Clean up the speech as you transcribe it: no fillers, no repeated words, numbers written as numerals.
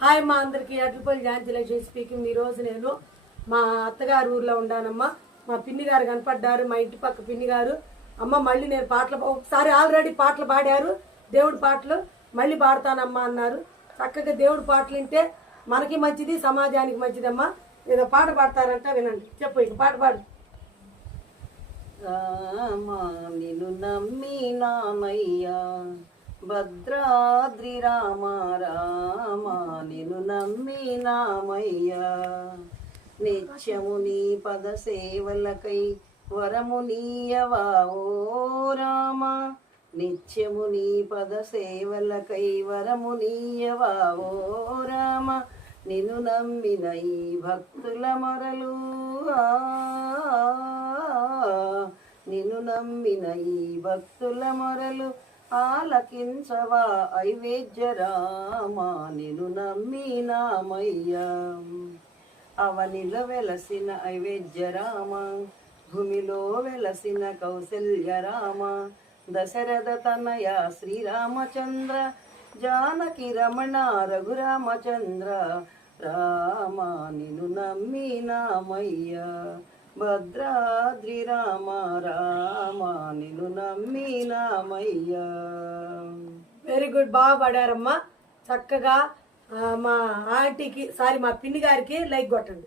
Hi మా అందరికి అట్లపల్లి Jhansi speaking. ఈరోజు నేను మా అత్తగారు ఊర్లో ఉన్నానమ్మా. మా పిన్ని గారు కనపడ్డారు, మా ఇంటి పక్క పిన్ని గారు. అమ్మ మళ్ళీ నేను పాటలు ఒకసారి ఆల్రెడీ పాటలు పాడారు, దేవుడి పాటలు మళ్ళీ పాడతానమ్మా అన్నారు. చక్కగా దేవుడి పాటలు వింటే మనకి మంచిది, సమాజానికి మంచిదమ్మా. ఏదో పాట పాడతారంట, వినండి. చెప్పు, ఇక పాట పాడు. రామా నిన్ను నమ్మినామయ్యా, భద్రాద్రి రామ రామ నిన్ను నమ్మినామయ్యా. నిత్యము నీ పద సేవలకై వరము నీయవా ఓ రామ, నిత్యము నీ పద సేవలకై వరము నీయవా ఓ రామ. నిన్ను నమ్మిన ఈ భక్తుల మొరలు, నిన్ను నమ్మిన ఈ భక్తుల మొరలు ఆలకించవా ఐవేద్య రామా, నిన్ను నమ్మినామయ్యా. అవనిలో వెలసిన ఐవేద్య రామ, భూమిలో వెలసిన కౌసల్య రామ, దశరథ తనయ శ్రీరామచంద్ర, జానకి రమణ రఘురామచంద్ర రామ, నిన్ను నమ్మినామయ్యా. భద్రాద్రి రామ రామ నిన్ను నమ్మినామయ్యా. వెరీ గుడ్, బాగా పాడారమ్మా. చక్కగా మా ఆంటీకి మా పిన్ని గారికి లైక్ కొట్టండి.